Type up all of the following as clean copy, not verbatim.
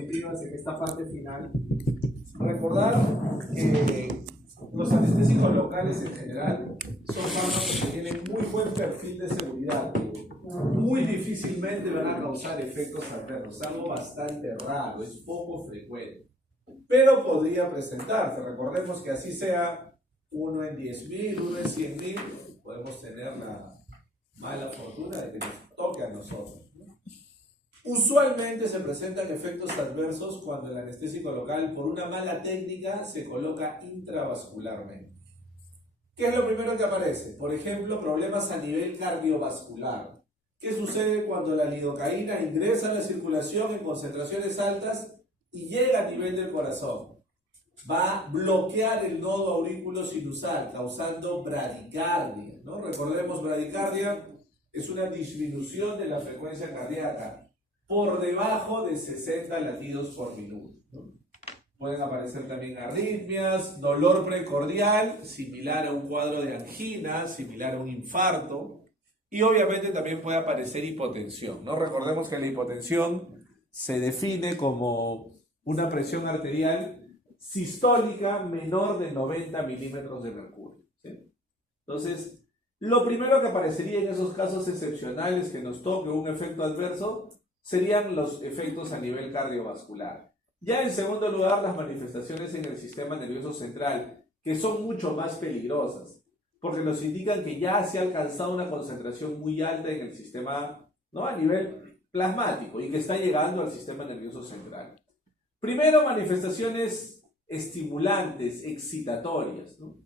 diapositivas en esta parte final. Recordar que los anestésicos locales en general son fármacos que tienen muy buen perfil de seguridad. Muy difícilmente van a causar efectos adversos, algo bastante raro, es poco frecuente. Pero podría presentarse. Recordemos que así sea 1 en 10.000, 1 en 100.000, podemos tener la mala fortuna de que nos toque a nosotros. Usualmente se presentan efectos adversos cuando el anestésico local, por una mala técnica, se coloca intravascularmente. ¿Qué es lo primero que aparece? Por ejemplo, problemas a nivel cardiovascular. ¿Qué sucede cuando la lidocaína ingresa a la circulación en concentraciones altas y llega a nivel del corazón? Va a bloquear el nodo aurículo-sinusal, causando bradicardia, ¿no? Recordemos, bradicardia es una disminución de la frecuencia cardíaca por debajo de 60 latidos por minuto, ¿no? Pueden aparecer también arritmias, dolor precordial, similar a un cuadro de angina, similar a un infarto, y obviamente también puede aparecer hipotensión, ¿no? Recordemos que la hipotensión se define como una presión arterial sistólica menor de 90 milímetros de mercurio, ¿sí? Entonces, lo primero que aparecería en esos casos excepcionales que nos toque un efecto adverso serían los efectos a nivel cardiovascular. Ya en segundo lugar, las manifestaciones en el sistema nervioso central, que son mucho más peligrosas, porque nos indican que ya se ha alcanzado una concentración muy alta en el sistema, ¿no?, a nivel plasmático y que está llegando al sistema nervioso central. Primero, manifestaciones estimulantes, excitatorias, ¿no?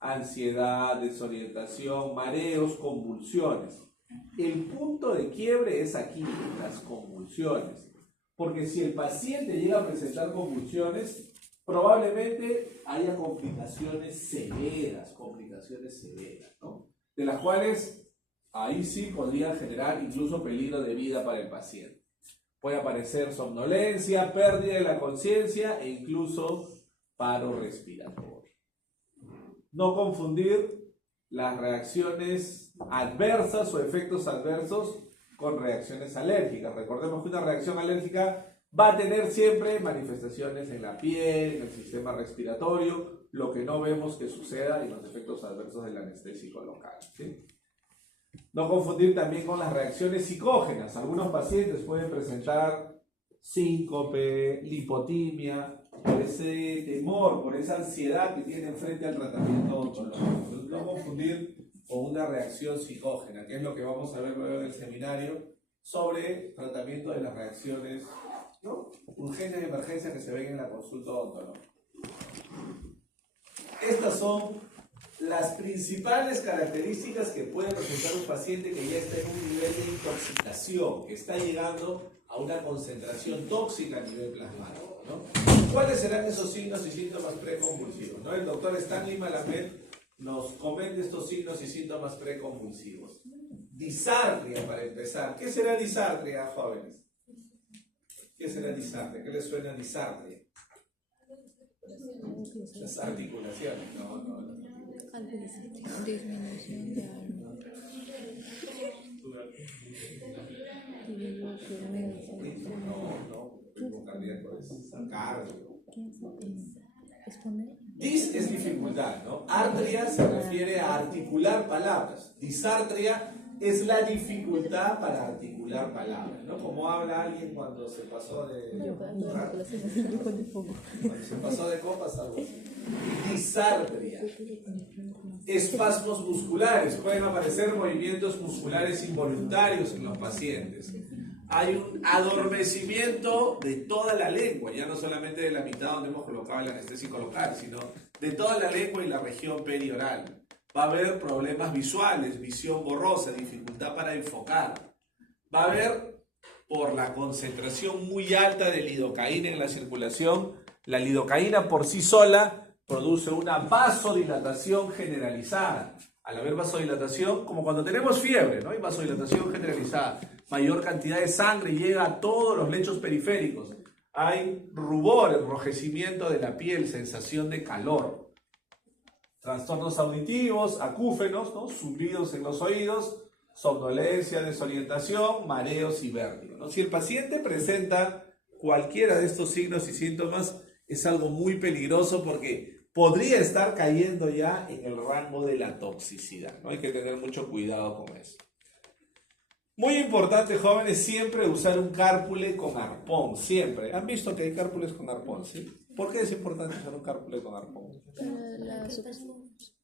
Ansiedad, desorientación, mareos, convulsiones. El punto de quiebre es aquí, las convulsiones, porque si el paciente llega a presentar convulsiones, probablemente haya complicaciones severas, ¿no? De las cuales ahí sí podrían generar incluso peligro de vida para el paciente. Puede aparecer somnolencia, pérdida de la conciencia e incluso paro respiratorio. No confundir las reacciones adversas o efectos adversos con reacciones alérgicas. Recordemos que una reacción alérgica va a tener siempre manifestaciones en la piel, en el sistema respiratorio, lo que no vemos que suceda en los efectos adversos del anestésico local, ¿sí? No confundir también con las reacciones psicógenas. Algunos pacientes pueden presentar síncope, lipotimia, por ese temor, por esa ansiedad que tienen frente al tratamiento oncológico. No confundir con una reacción psicógena, que es lo que vamos a ver luego en el seminario sobre tratamiento de las reacciones, ¿no?, urgentes y emergencias que se ven en la consulta odontológica. Estas son las principales características que puede presentar un paciente que ya está en un nivel de intoxicación, que está llegando a una concentración tóxica a nivel plasmático, ¿no? ¿Cuáles serán esos signos y síntomas preconvulsivos, ¿no? El doctor Stanley Malamed nos comenta estos signos y síntomas preconvulsivos. Disartria, para empezar. ¿Qué será disartria, jóvenes? ¿Qué será disartria? ¿Qué les suena disartria? Las articulaciones. No. Disminución de alma. No, cardíaco es cardio. ¿Exponer? Dis es dificultad, ¿no? Artria se refiere a articular palabras. Disartria es la dificultad para articular palabras, ¿no? Como habla alguien cuando se pasó de... Cuando se pasó de copas, algo así. Disartria. Espasmos musculares. Pueden aparecer movimientos musculares involuntarios en los pacientes. Hay un adormecimiento de toda la lengua, ya no solamente de la mitad donde hemos colocado el anestésico local, sino de toda la lengua y la región perioral. Va a haber problemas visuales, visión borrosa, dificultad para enfocar. Va a haber, por la concentración muy alta de lidocaína en la circulación, la lidocaína por sí sola produce una vasodilatación generalizada. Al haber vasodilatación, como cuando tenemos fiebre, ¿no? Hay vasodilatación generalizada. Mayor cantidad de sangre llega a todos los lechos periféricos. Hay rubor, enrojecimiento de la piel, sensación de calor. Trastornos auditivos, acúfenos, ¿no?, zumbidos en los oídos, somnolencia, desorientación, mareos y vértigo, ¿no? Si el paciente presenta cualquiera de estos signos y síntomas es algo muy peligroso porque podría estar cayendo ya en el rango de la toxicidad, ¿no? Hay que tener mucho cuidado con eso. Muy importante, jóvenes, siempre usar un cárpule con arpón, siempre. ¿Han visto que hay cárpules con arpón, sí? ¿Por qué es importante usar un cárpule con arpón? Para la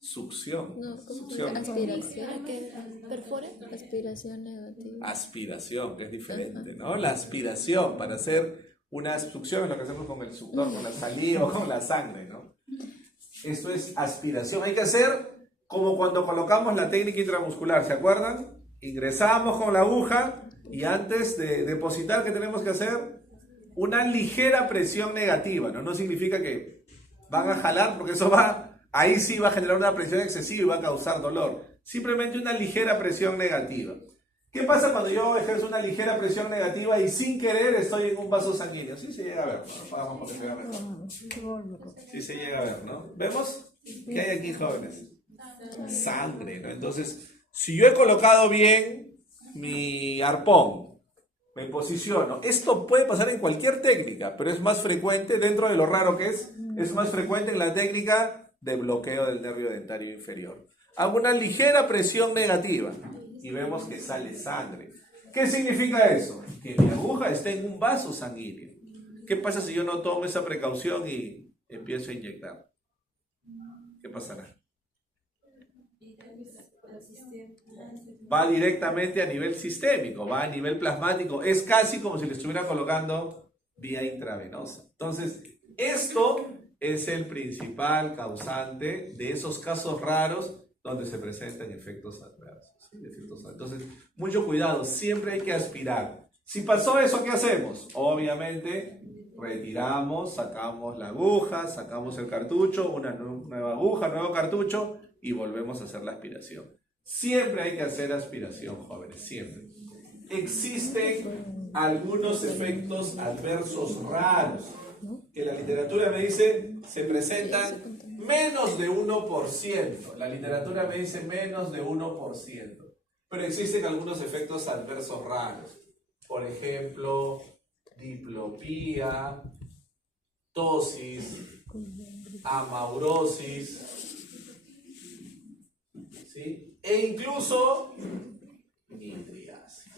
Succión. no, ¿cómo se Succión. llama? Aspiración. Que perfore. Aspiración negativa. Aspiración, que es diferente, ¿no? La aspiración para hacer una succión es lo que hacemos con el suctor, con la saliva o con la sangre, ¿no? Esto es aspiración. Hay que hacer como cuando colocamos la técnica intramuscular, ¿se acuerdan? Ingresamos con la aguja y antes de depositar, ¿qué tenemos que hacer? Una ligera presión negativa, ¿no? No significa que van a jalar, porque eso ahí sí va a generar una presión excesiva y va a causar dolor. Simplemente una ligera presión negativa. ¿Qué pasa cuando yo ejerzo una ligera presión negativa y sin querer estoy en un vaso sanguíneo? Sí se llega a ver, ¿no? Vamos a ver. Sí se llega a ver, ¿no? ¿Vemos? ¿Qué hay aquí, jóvenes? Sangre, ¿no? Entonces, si yo he colocado bien mi arpón, me posiciono. Esto puede pasar en cualquier técnica, pero es más frecuente, dentro de lo raro que es más frecuente en la técnica de bloqueo del nervio dentario inferior. Hago una ligera presión negativa y vemos que sale sangre. ¿Qué significa eso? Que mi aguja está en un vaso sanguíneo. ¿Qué pasa si yo no tomo esa precaución y empiezo a inyectar? ¿Qué pasará? Va directamente a nivel sistémico, va a nivel plasmático, es casi como si le estuviera colocando vía intravenosa. Entonces, esto es el principal causante de esos casos raros donde se presentan efectos adversos. ¿Sí? Entonces, mucho cuidado, siempre hay que aspirar. Si pasó eso, ¿qué hacemos? Obviamente, retiramos, sacamos la aguja, sacamos el cartucho, una nueva aguja, nuevo cartucho y volvemos a hacer la aspiración. Siempre hay que hacer aspiración, jóvenes, siempre. Existen algunos efectos adversos raros que la literatura me dice se presentan menos de 1%. La literatura me dice menos de 1%. Pero existen algunos efectos adversos raros. Por ejemplo, diplopía, tosis, amaurosis, ¿sí? E incluso midriasis.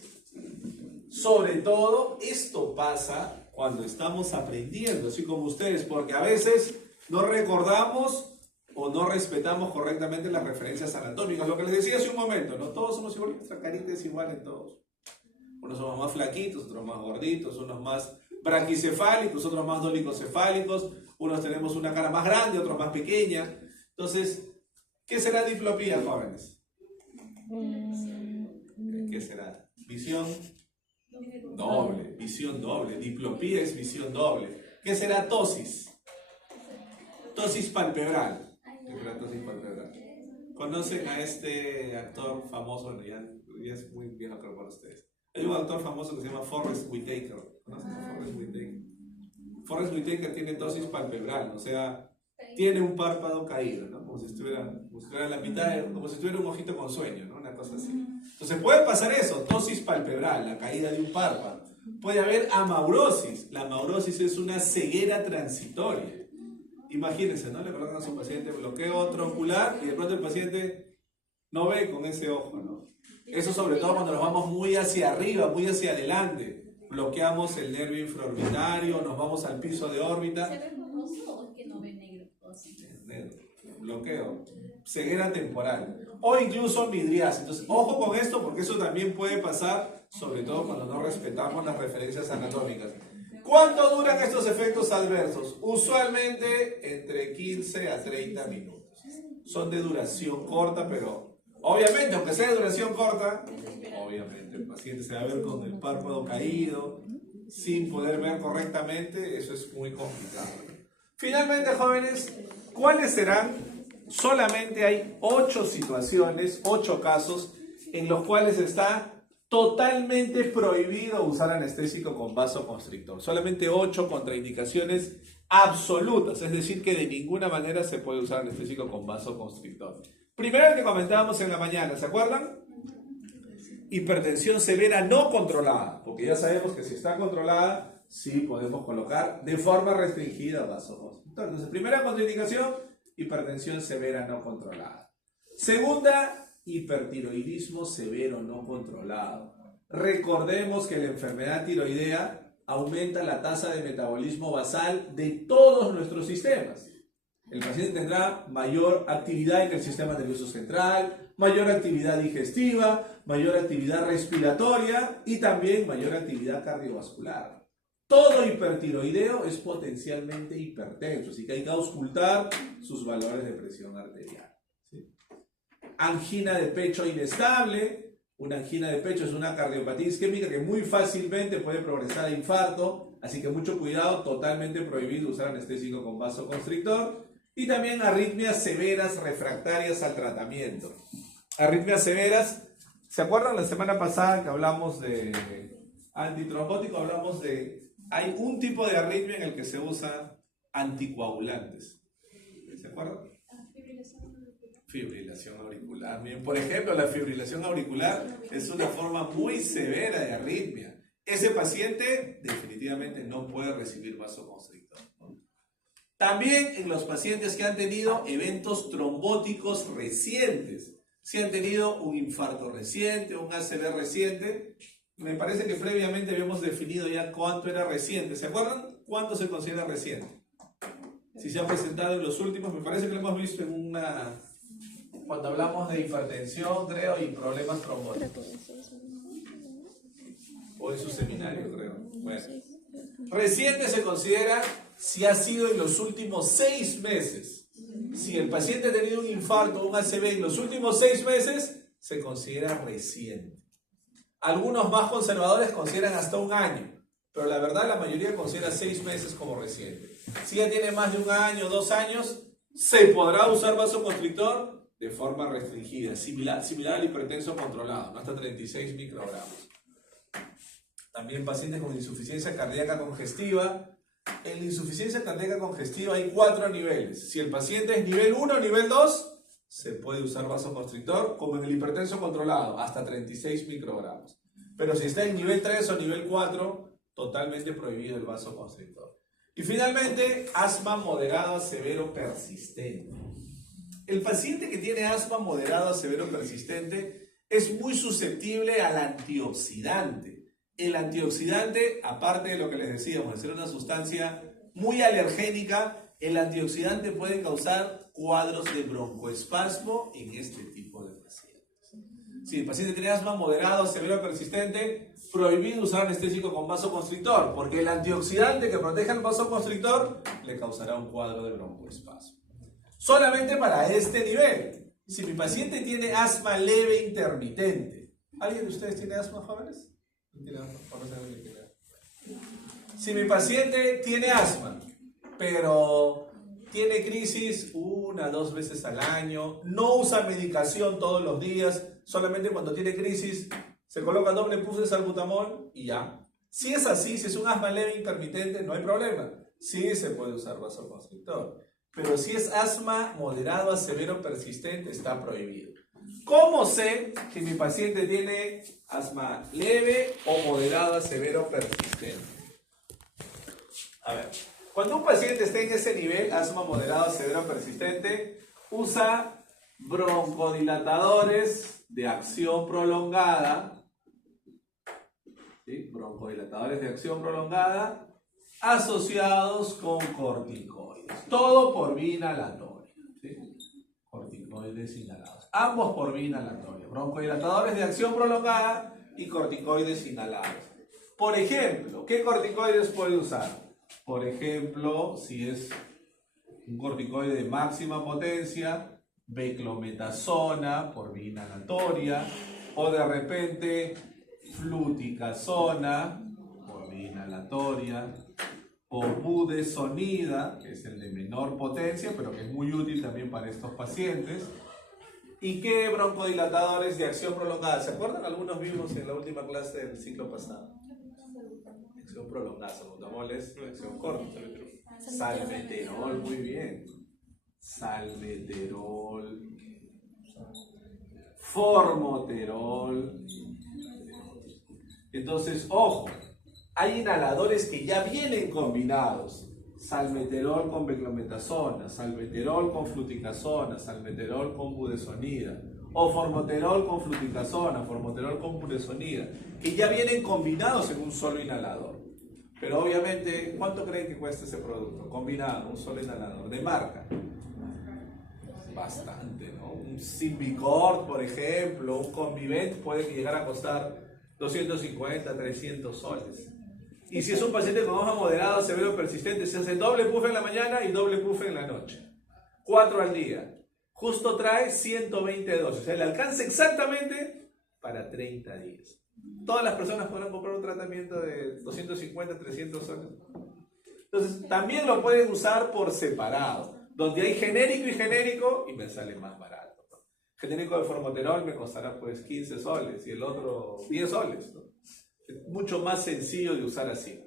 Sobre todo, esto pasa cuando estamos aprendiendo, así como ustedes, porque a veces no recordamos o no respetamos correctamente las referencias anatómicas. Lo que les decía hace un momento, no todos somos iguales, nuestra carita es igual en todos. Unos somos más flaquitos, otros más gorditos, unos más braquicefálicos, otros más dolicocefálicos, unos tenemos una cara más grande, otros más pequeña. Entonces, ¿qué será diplopía, jóvenes? ¿Qué será? Visión doble, visión doble. Diplopía es visión doble. ¿Qué será tosis? Tosis palpebral. ¿Qué será tosis palpebral? ¿Conocen a este actor famoso? Ya es muy viejo, creo, para ustedes. Hay un actor famoso que se llama Forrest Whitaker. ¿Conocen a Forrest Whitaker? Forrest Whitaker tiene tosis palpebral, o sea, tiene un párpado caído, ¿no? Como si estuviera en la mitad, como si estuviera un ojito con sueño, ¿no? Una cosa así. Entonces puede pasar eso, tosis palpebral, la caída de un párpado. Puede haber amaurosis. La amaurosis es una ceguera transitoria. Imagínense, ¿no? Le colocan a su paciente bloqueo ocular y de pronto el paciente no ve con ese ojo, ¿no? Eso sobre todo cuando nos vamos muy hacia arriba, muy hacia adelante. Bloqueamos el nervio infraorbitario, nos vamos al piso de órbita. ¿Se ve borroso o es que no ve negro? Negro. Bloqueo. Ceguera temporal. O incluso midriasis. Entonces, ojo con esto porque eso también puede pasar, sobre todo cuando no respetamos las referencias anatómicas. ¿Cuánto duran estos efectos adversos? Usualmente entre 15 a 30 minutos. Son de duración corta, pero obviamente, aunque sea de duración corta, obviamente el paciente se va a ver con el párpado caído, sin poder ver correctamente, eso es muy complicado. Finalmente, jóvenes, ¿cuáles serán? Solamente hay 8 situaciones, 8 casos en los cuales está totalmente prohibido usar anestésico con vasoconstrictor. Solamente 8 contraindicaciones absolutas, es decir, que de ninguna manera se puede usar anestésico con vasoconstrictor. Primero el que comentábamos en la mañana, ¿se acuerdan? Hipertensión severa no controlada, porque ya sabemos que si está controlada Sí, podemos colocar de forma restringida vasoconstrictor. Entonces, primera contraindicación, hipertensión severa no controlada. Segunda, hipertiroidismo severo no controlado. Recordemos que la enfermedad tiroidea aumenta la tasa de metabolismo basal de todos nuestros sistemas. El paciente tendrá mayor actividad en el sistema nervioso central, mayor actividad digestiva, mayor actividad respiratoria y también mayor actividad cardiovascular. Todo hipertiroideo es potencialmente hipertenso, así que hay que auscultar sus valores de presión arterial. ¿Sí? Angina de pecho inestable. Una angina de pecho es una cardiopatía isquémica que muy fácilmente puede progresar a infarto, así que mucho cuidado, totalmente prohibido usar anestésico con vasoconstrictor. Y también arritmias severas refractarias al tratamiento. Arritmias severas, ¿se acuerdan la semana pasada que hablamos de antitrombótico? Hablamos de, hay un tipo de arritmia en el que se usan anticoagulantes. ¿Se acuerdan? Fibrilación auricular. Bien, por ejemplo, la fibrilación auricular es una forma muy severa de arritmia. Ese paciente definitivamente no puede recibir vasoconstrictor. También en los pacientes que han tenido eventos trombóticos recientes, si han tenido un infarto reciente, un ACV reciente, me parece que previamente habíamos definido ya cuánto era reciente. ¿Se acuerdan? ¿Cuánto se considera reciente? Si se ha presentado en los últimos, me parece que lo hemos visto en una... Cuando hablamos de hipertensión, creo, y problemas trombóticos. O en su seminario, creo. Bueno. Reciente se considera si ha sido en los últimos 6 meses. Si el paciente ha tenido un infarto o un ACV en los últimos 6 meses, se considera reciente. Algunos más conservadores consideran hasta 1 año, pero la verdad la mayoría considera 6 meses como reciente. Si ya tiene más de 1 año, 2 años, se podrá usar vasoconstrictor de forma restringida, similar al hipertenso controlado, hasta 36 microgramos. También pacientes con insuficiencia cardíaca congestiva. En la insuficiencia cardíaca congestiva hay 4 niveles. Si el paciente es nivel 1 o nivel 2, se puede usar vasoconstrictor, como en el hipertenso controlado, hasta 36 microgramos. Pero si está en nivel 3 o nivel 4, totalmente prohibido el vasoconstrictor. Y finalmente, asma moderado a severo persistente. El paciente que tiene asma moderado a severo persistente es muy susceptible al antioxidante. El antioxidante, aparte de lo que les decíamos, de ser una sustancia muy alergénica, el antioxidante puede causar cuadros de broncoespasmo en este tipo de pacientes. Si el paciente tiene asma moderado, severo persistente, prohibido usar anestésico con vasoconstrictor, porque el antioxidante que protege al vasoconstrictor le causará un cuadro de broncoespasmo. Solamente para este nivel. Si mi paciente tiene asma leve intermitente, ¿alguien de ustedes tiene asma, jóvenes? Si mi paciente tiene asma, pero tiene crisis 1 a 2 veces al año, no usa medicación todos los días, solamente cuando tiene crisis se coloca doble puff de salbutamol y ya. Si es así, si es un asma leve intermitente, no hay problema. Sí se puede usar vasoconstrictor. Pero si es asma moderado a severo persistente, está prohibido. ¿Cómo sé que mi paciente tiene asma leve o moderado a severo persistente? A ver, cuando un paciente está en ese nivel, asma moderado a severo persistente, usa broncodilatadores de acción prolongada, ¿sí? Broncodilatadores de acción prolongada asociados con corticoides. Todo por vía inhalatoria, ¿sí? Corticoides inhalados. Ambos por vía inhalatoria. Broncodilatadores de acción prolongada y corticoides inhalados. Por ejemplo, ¿qué corticoides puede usar? Por ejemplo, si es un corticoide de máxima potencia, beclometasona por vía inhalatoria, o de repente fluticasona por vía inhalatoria, o budesonida, que es el de menor potencia, pero que es muy útil también para estos pacientes. ¿Y qué broncodilatadores de acción prolongada? ¿Se acuerdan? Algunos vimos en la última clase del ciclo pasado. Acción prolongada, salbutamol es acción corta. Salmeterol, muy bien. Salmeterol. Formoterol. Entonces, ojo, Hay inhaladores que ya vienen combinados. Salmeterol con beclometasona, salmeterol con fluticasona, salmeterol con budesonida, o formoterol con fluticasona, formoterol con budesonida, que ya vienen combinados en un solo inhalador. Pero obviamente, ¿cuánto creen que cuesta ese producto? Combinado, un solo inhalador, de marca. Bastante, ¿no? Un Symbicort, por ejemplo, un Convivent puede llegar a costar 250, 300 soles. Y si es un paciente con hoja moderada, severo, persistente, se hace doble puff en la mañana y doble puff en la noche. 4 al día. Justo trae 120 dosis. O sea, le alcanza exactamente para 30 días. Todas las personas podrán comprar un tratamiento de 250, 300 soles. Entonces, también lo pueden usar por separado. Donde hay genérico y me sale más barato, ¿no? Genérico de formoterol me costará pues 15 soles y el otro 10 soles, ¿no? Es mucho más sencillo de usar así.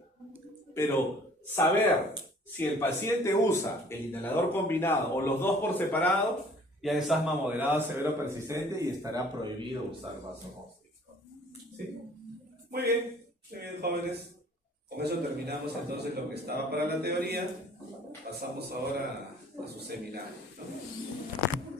Pero saber si el paciente usa el inhalador combinado o los dos por separado, ya es asma moderada, severo, persistente y estará prohibido usar vasoconstrictor. ¿Sí? Muy bien, jóvenes. Con eso terminamos entonces lo que estaba para la teoría. Pasamos ahora a su seminario, ¿no?